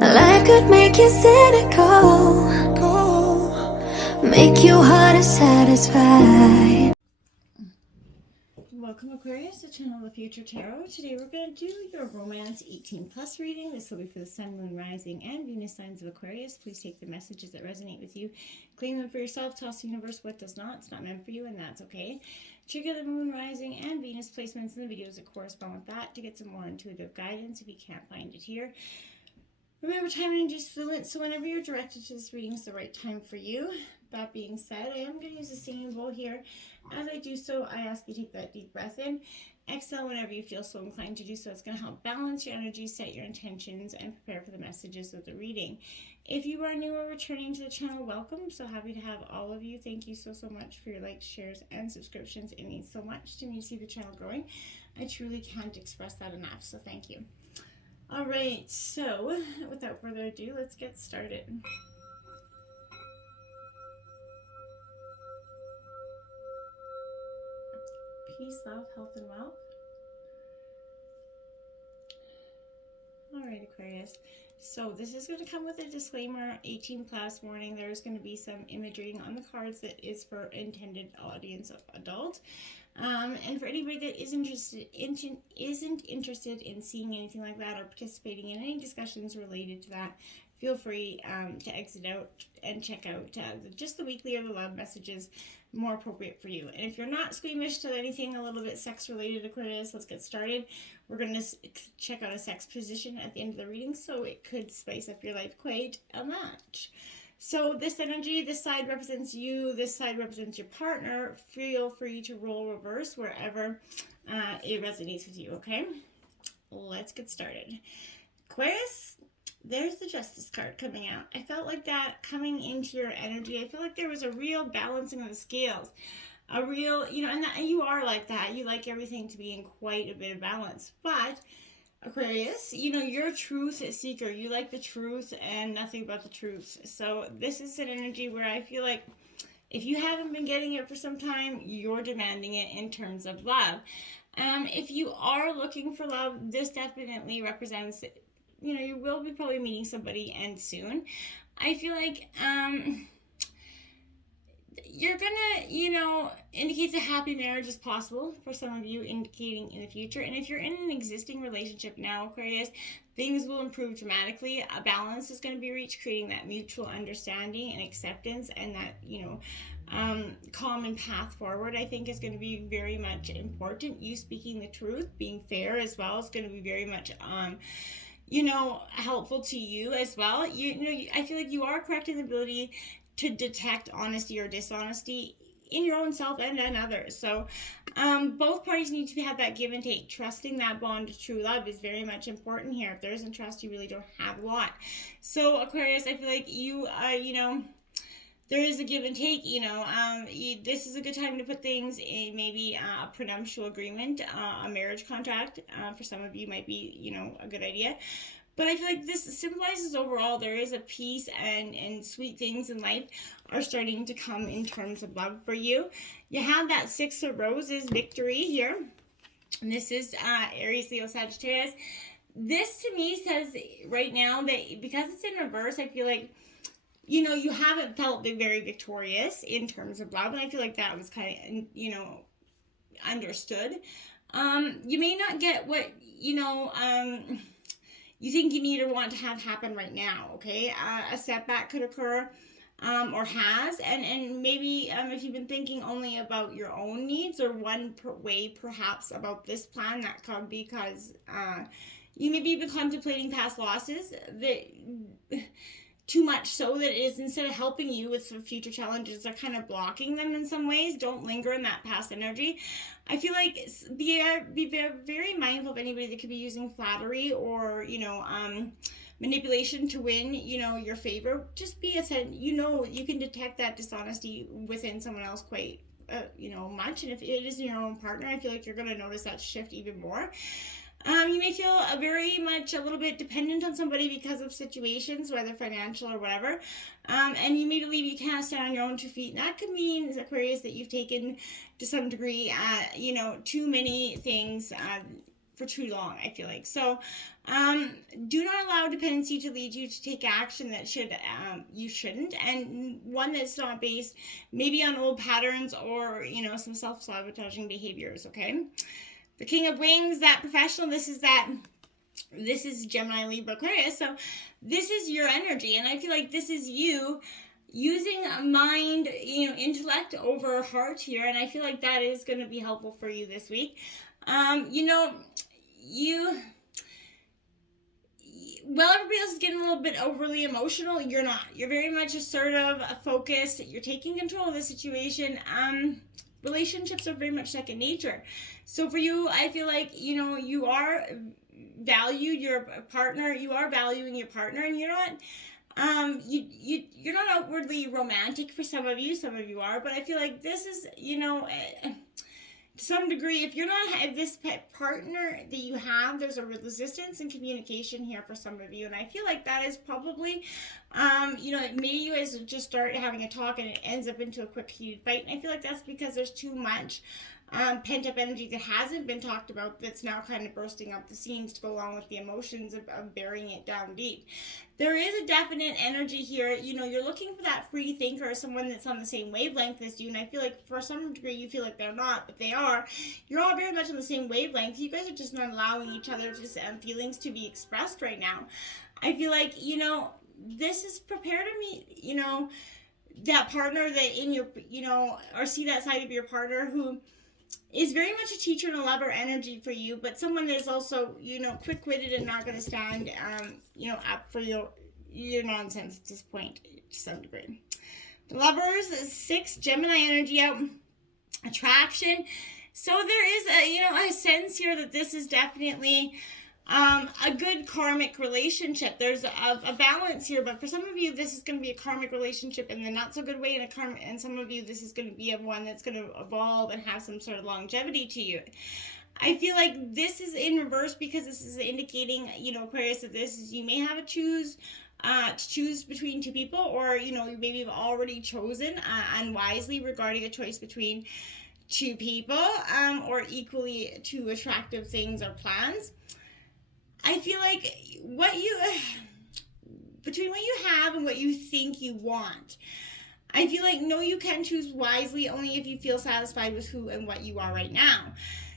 Life could make you cynical, make you hard to satisfy. Welcome Aquarius, the channel of the Future Tarot. Today we're going to do your Romance 18 Plus reading. This will be for the Sun, Moon, Rising, and Venus signs of Aquarius. Please take the messages that resonate with you, claim them for yourself, toss the universe what does not. It's not meant for you, and that's okay. Trigger the Moon, Rising, and Venus placements in the videos that correspond with that to get some more intuitive guidance if you can't find it here. Remember, time and energy is fluent, so whenever you're directed to this reading, it's the right time for you. That being said, I am going to use a singing bowl here. As I do so, I ask you to take that deep breath in. Exhale whenever you feel so inclined to do so. It's going to help balance your energy, set your intentions, and prepare for the messages of the reading. If you are new or returning to the channel, welcome. So happy to have all of you. Thank you so much for your likes, shares, and subscriptions. It means so much to me to see the channel growing. I truly can't express that enough, so thank you. All right, so without further ado, let's get started. Peace, love, health, and wealth. All right, Aquarius. So this is going to come with a disclaimer, 18 plus warning. There's going to be some imagery on the cards that is for intended audience of adult. And for anybody that isn't interested in seeing anything like that or participating in any discussions related to that, feel free to exit out and check out just the weekly or the love messages more appropriate for you. And if you're not squeamish to anything a little bit sex related, Aquarius, let's get started. We're going to check out a sex position at the end of the reading, so it could spice up your life quite a much. So this energy, this side represents you, this side represents your partner. Feel free to roll reverse wherever it resonates with you, okay? Let's get started. Aquarius, there's the Justice card coming out. I felt like that coming into your energy. I feel like there was a real balancing of the scales. A real, and you are like that. You like everything to be in quite a bit of balance. But Aquarius, you're a truth seeker. You like the truth and nothing but the truth. So this is an energy where I feel like if you haven't been getting it for some time, you're demanding it in terms of love. If you are looking for love, this definitely represents, you will be probably meeting somebody and soon. I feel like you're gonna, indicates a happy marriage is possible for some of you, indicating in the future. And if you're in an existing relationship now, Aquarius, things will improve dramatically. A balance is going to be reached, creating that mutual understanding and acceptance, and that, common path forward, I think, is going to be very much important. You speaking the truth, being fair as well, is going to be very much helpful to you as well. I feel like you are correct in the ability to detect honesty or dishonesty in your own self and in others. So both parties need to have that give and take. Trusting that bond of true love is very much important here. If there isn't trust, you really don't have a lot. So Aquarius, I feel like you, there is a give and take, this is a good time to put things in maybe a prenuptial agreement, a marriage contract. For some of you might be, a good idea. But I feel like this symbolizes overall there is a peace and sweet things in life are starting to come in terms of love for you. You have that Six of Roses victory here. And this is Aries, Leo, Sagittarius. This to me says right now that because it's in reverse, I feel like, you haven't felt very victorious in terms of love. And I feel like that was kind of, understood. You may not get what, you think you need or want to have happen right now, okay? A setback could occur or has, and maybe if you've been thinking only about your own needs or one way perhaps about this plan, that could be because you maybe been contemplating past losses that too much so that it is, instead of helping you with future challenges, are kind of blocking them in some ways. Don't linger in that past energy. I feel like be very mindful of anybody that could be using flattery or, manipulation to win, your favor. Just be you can detect that dishonesty within someone else quite, much. And if it is in your own partner, I feel like you're going to notice that shift even more. You may feel very much a little bit dependent on somebody because of situations, whether financial or whatever. And you may believe you can't stand on your own 2 feet. And that could mean, Aquarius, that you've taken to some degree, too many things for too long, I feel like. So do not allow allow dependency to lead you to take action that you shouldn't, and one that's not based maybe on old patterns or, some self-sabotaging behaviors, okay? The King of Wings, that professional, this is Gemini, Libra, Aquarius, so this is your energy, and I feel like this is you using a mind, intellect over heart here, and I feel like that is going to be helpful for you this week. Well, everybody else is getting a little bit overly emotional. You're not. You're very much assertive, focused. You're taking control of the situation. Relationships are very much second nature. So for you, I feel like, you are valued your partner. You are valuing your partner, and you're not. You're not outwardly romantic for some of you. Some of you are, but I feel like this is, to some degree, if you're not this partner that you have, there's a resistance in communication here for some of you, and I feel like that is probably, maybe you guys just start having a talk and it ends up into a quick heated fight, and I feel like that's because there's too much pent-up energy that hasn't been talked about that's now kind of bursting up the seams to go along with the emotions of burying it down deep. There is a definite energy here. You're looking for that free thinker, someone that's on the same wavelength as you, and I feel like for some degree you feel like they're not, but they are. You're all very much on the same wavelength. You guys are just not allowing each other feelings to be expressed right now. I feel like, this is prepare to meet, that partner that in your, or see that side of your partner who is very much a teacher and a lover energy for you, but someone that is also, quick-witted and not going to stand, up for your nonsense at this point to some degree. The Lovers, 6, Gemini energy out, attraction. So there is a sense here that this is definitely a good karmic relationship. There's a balance here, but for some of you, this is going to be a karmic relationship in the not so good way, and some of you, this is going to be one that's going to evolve and have some sort of longevity to you. I feel like this is in reverse because this is indicating, Aquarius, that you may have to choose between two people, or, you maybe have already chosen unwisely regarding a choice between two people, or equally two attractive things or plans. I feel like between what you have and what you think you want, I feel like, no, you can choose wisely only if you feel satisfied with who and what you are right now.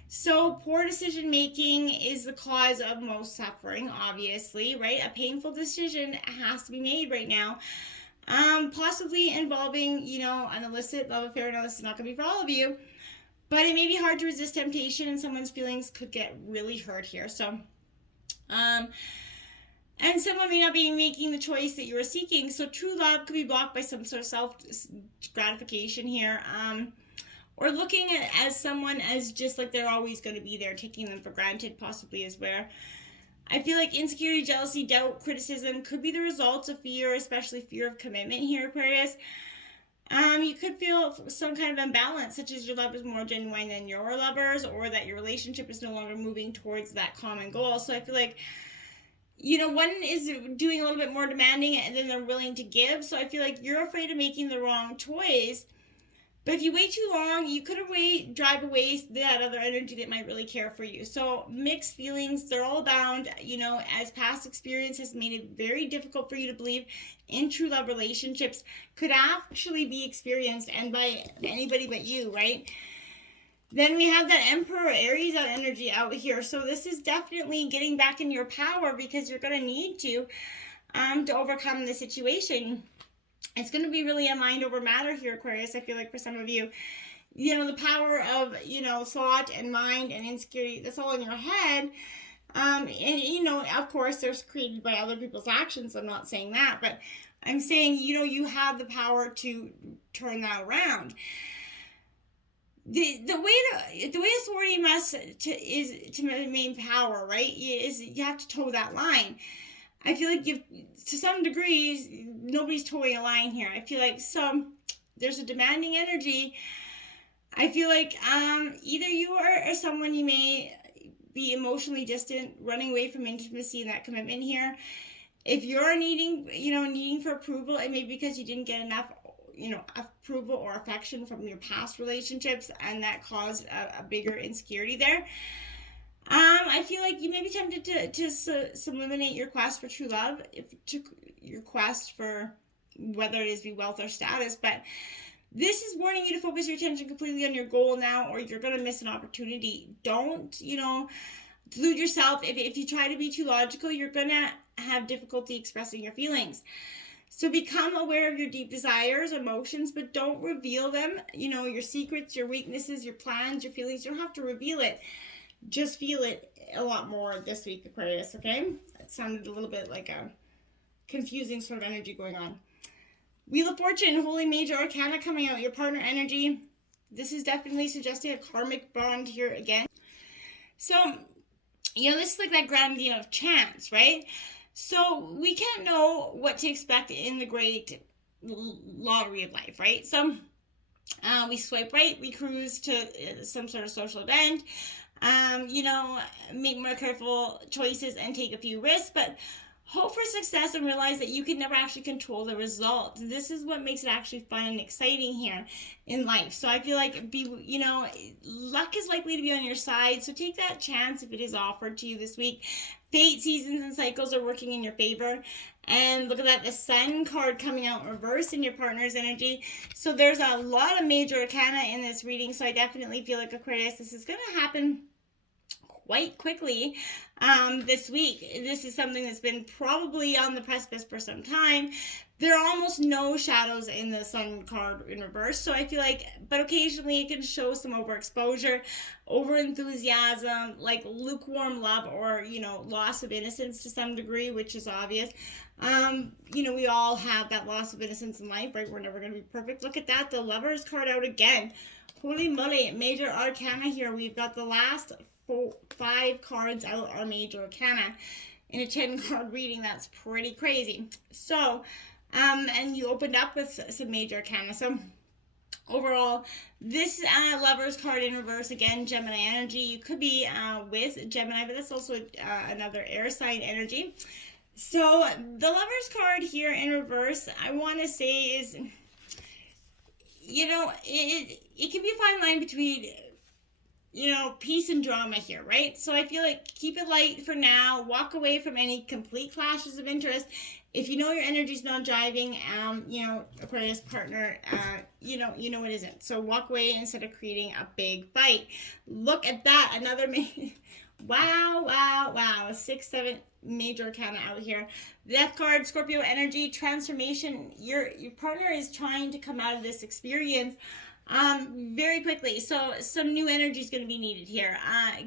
So poor decision making is the cause of most suffering, obviously, right? A painful decision has to be made right now. Possibly involving, an illicit love affair. Now, this is not going to be for all of you, but it may be hard to resist temptation, and someone's feelings could get really hurt here. So, and someone may not be making the choice that you are seeking. So true love could be blocked by some sort of self-gratification here. Or looking at someone as just like they're always going to be there, taking them for granted possibly is where I feel like insecurity, jealousy, doubt, criticism could be the results of fear, especially fear of commitment here, Aquarius. You could feel some kind of imbalance, such as your love is more genuine than your lovers, or that your relationship is no longer moving towards that common goal. So I feel like, one is doing a little bit more demanding than they're willing to give. So I feel like you're afraid of making the wrong choice. But if you wait too long, you could drive away that other energy that might really care for you. So mixed feelings, they're all bound, as past experience has made it very difficult for you to believe in true love relationships could actually be experienced and by anybody but you, right? Then we have that Emperor Aries energy out here. So this is definitely getting back in your power because you're going to need to overcome the situation. It's going to be really a mind over matter here, Aquarius. I feel like for some of you, the power of, thought and mind and insecurity, that's all in your head. And, of course, there's created by other people's actions. I'm not saying that, but I'm saying, you have the power to turn that around. The way authority is to maintain power, right? Is you have to toe that line. I feel like to some degree, nobody's towing a line here. I feel like there's a demanding energy. I feel like either you or someone you may be emotionally distant, running away from intimacy and that commitment here. If you're needing for approval, it may be because you didn't get enough, approval or affection from your past relationships, and that caused a bigger insecurity there. I feel like you may be tempted to eliminate your quest for true love, your quest for whether it is be wealth or status, but this is warning you to focus your attention completely on your goal now, or you're going to miss an opportunity. Don't, delude yourself. If you try to be too logical, you're going to have difficulty expressing your feelings. So become aware of your deep desires, emotions, but don't reveal them. Your secrets, your weaknesses, your plans, your feelings. You don't have to reveal it. Just feel it a lot more this week, Aquarius, okay? It sounded a little bit like a confusing sort of energy going on. Wheel of Fortune, Holy Major Arcana coming out, your partner energy. This is definitely suggesting a karmic bond here again. So, this is like that grand game of chance, right? So we can't know what to expect in the great lottery of life, right? So we swipe right, we cruise to some sort of social event, make more careful choices and take a few risks, but hope for success and realize that you can never actually control the result. This is what makes it actually fun and exciting here in life. So I feel like luck is likely to be on your side. So take that chance if it is offered to you this week. Fate, seasons, and cycles are working in your favor. And look at that, the Sun card coming out reverse in your partner's energy. So there's a lot of major arcana in this reading. So I definitely feel like, Aquarius, this is going to happen quite quickly this week. This is something that's been probably on the precipice for some time. There are almost no shadows in the Sun card in reverse, so I feel like, but occasionally it can show some overexposure, over-enthusiasm, like lukewarm love, or, loss of innocence to some degree, which is obvious. We all have that loss of innocence in life, right? We're never going to be perfect. Look at that, the Lovers card out again. Holy moly, major arcana here. We've got the last 5 cards out are major arcana in a 10-card reading. That's pretty crazy. So, and you opened up with some major arcana. So, overall, this Lovers card in reverse, again, Gemini energy. You could be with Gemini, but that's also another air sign energy. So, the Lovers card here in reverse, I want to say is, it can be a fine line between peace and drama here, right? So I feel like keep it light for now. Walk away from any complete clashes of interest. If your energy's not jiving, Aquarius partner, it isn't. So walk away instead of creating a big fight. Look at that. Another wow. 6, 7 major arcana out here. Death card, Scorpio energy, transformation. Your partner is trying to come out of this experience very quickly. So some new energy is going to be needed here.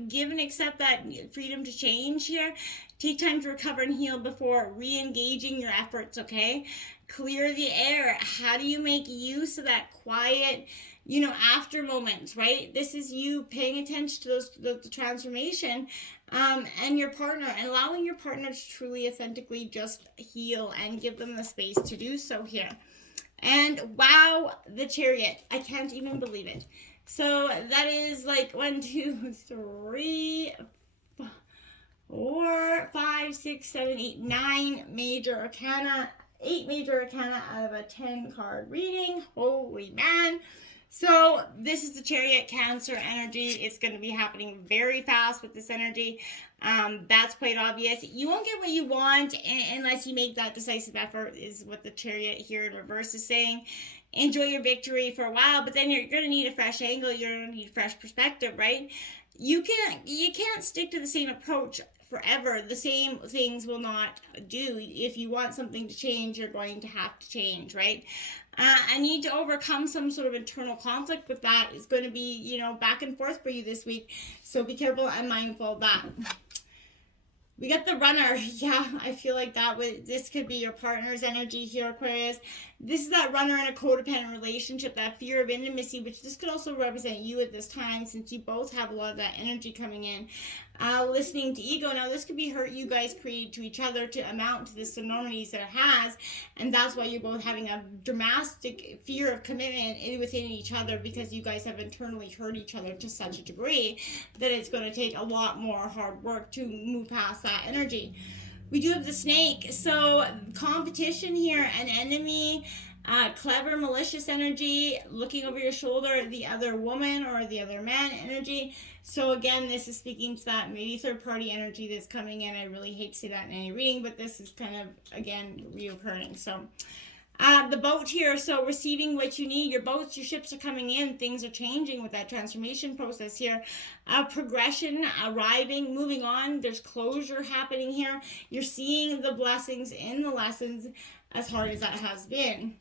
Give and accept that freedom to change here. Take time to recover and heal before re-engaging your efforts, okay? Clear the air. How do you make use of that quiet, after moments, right? This is you paying attention to the transformation and your partner, and allowing your partner to truly, authentically just heal and give them the space to do so here. And wow, the Chariot. I can't even believe it. So that is like 1, 2, 3, 4, 5, 6, 7, 8, 9 major arcana. 8 major arcana out of a 10-card reading. Holy man. So this is the Chariot, Cancer energy. It's going to be happening very fast with this energy. That's quite obvious. You won't get what you want unless you make that decisive effort, is what the Chariot here in reverse is saying. Enjoy your victory for a while, but then you're going to need a fresh angle. You're going to need fresh perspective, right? You can't stick to the same approach forever. The same things will not do. If you want something to change, you're going to have to change, right? I need to overcome some sort of internal conflict, but that is going to be, back and forth for you this week. So be careful and mindful of that. We got the Runner. Yeah, I feel like this could be your partner's energy here, Aquarius. This is that runner in a codependent relationship, that fear of intimacy, which this could also represent you at this time, since you both have a lot of that energy coming in. Listening to ego. Now, this could be hurt you guys created to each other to amount to the enormities that it has, and that's why you're both having a dramatic fear of commitment within each other, because you guys have internally hurt each other to such a degree that it's going to take a lot more hard work to move past that energy. We do have the Snake. So competition here, an enemy, Clever, malicious energy, looking over your shoulder, the other woman or the other man energy. So again, this is speaking to that maybe third party energy that's coming in. I really hate to say that in any reading, but this is kind of, again, reoccurring. So the boat here, so receiving what you need. Your boats, your ships are coming in. Things are changing with that transformation process here. Progression, arriving, moving on. There's closure happening here. You're seeing the blessings in the lessons, as hard as that has been.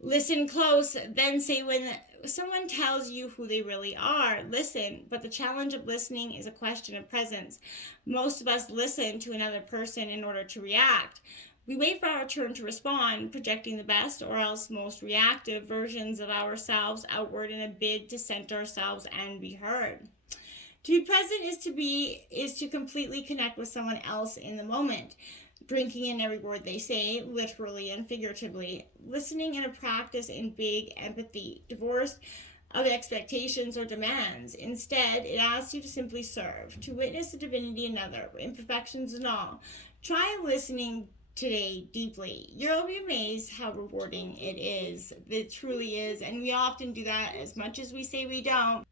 Listen close, then say when someone tells you who they really are, listen. But the challenge of listening is a question of presence. Most of us listen to another person in order to react. We wait for our turn to respond, projecting the best or else most reactive versions of ourselves outward in a bid to center ourselves and be heard. To be present is to completely connect with someone else in the moment, drinking in every word they say, literally and figuratively. Listening in a practice in big empathy, divorced of expectations or demands. Instead, it asks you to simply serve, to witness the divinity in another, imperfections and all. Try listening today deeply. You'll be amazed how rewarding it is. It truly is. And we often do that as much as we say we don't.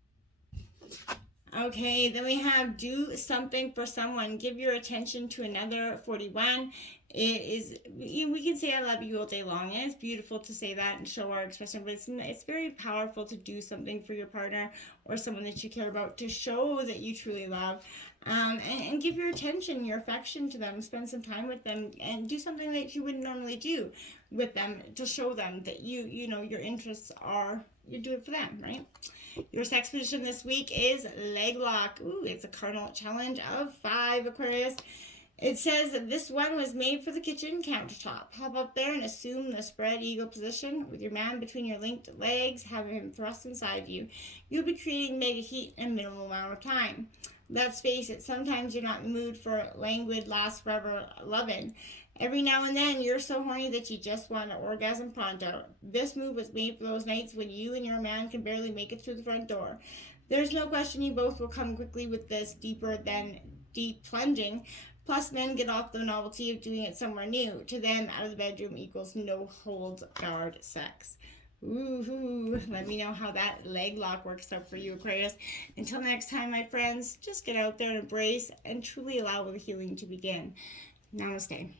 Okay, then we have do something for someone. Give your attention to another. 41. It is, we can say I love you all day long, and it's beautiful to say that and show our expression, but it's very powerful to do something for your partner or someone that you care about to show that you truly love. And give your attention, your affection to them. Spend some time with them and do something that you wouldn't normally do with them to show them that you know your interests are, you do it for them, right? Your sex position this week is leg lock. Ooh, it's a cardinal challenge of 5, Aquarius. It says that this one was made for the kitchen countertop. Hop up there and assume the spread eagle position with your man between your linked legs, having him thrust inside you. You'll be creating mega heat in a minimal amount of time. Let's face it, sometimes you're not in the mood for languid, last forever loving. Every now and then, you're so horny that you just want to orgasm pronto. This move was made for those nights when you and your man can barely make it through the front door. There's no question you both will come quickly with this deeper than deep plunging. Plus, men get off the novelty of doing it somewhere new. To them, out of the bedroom equals no holds barred sex. Ooh, let me know how that leg lock works out for you, Aquarius. Until next time, my friends, just get out there and embrace and truly allow the healing to begin. Namaste.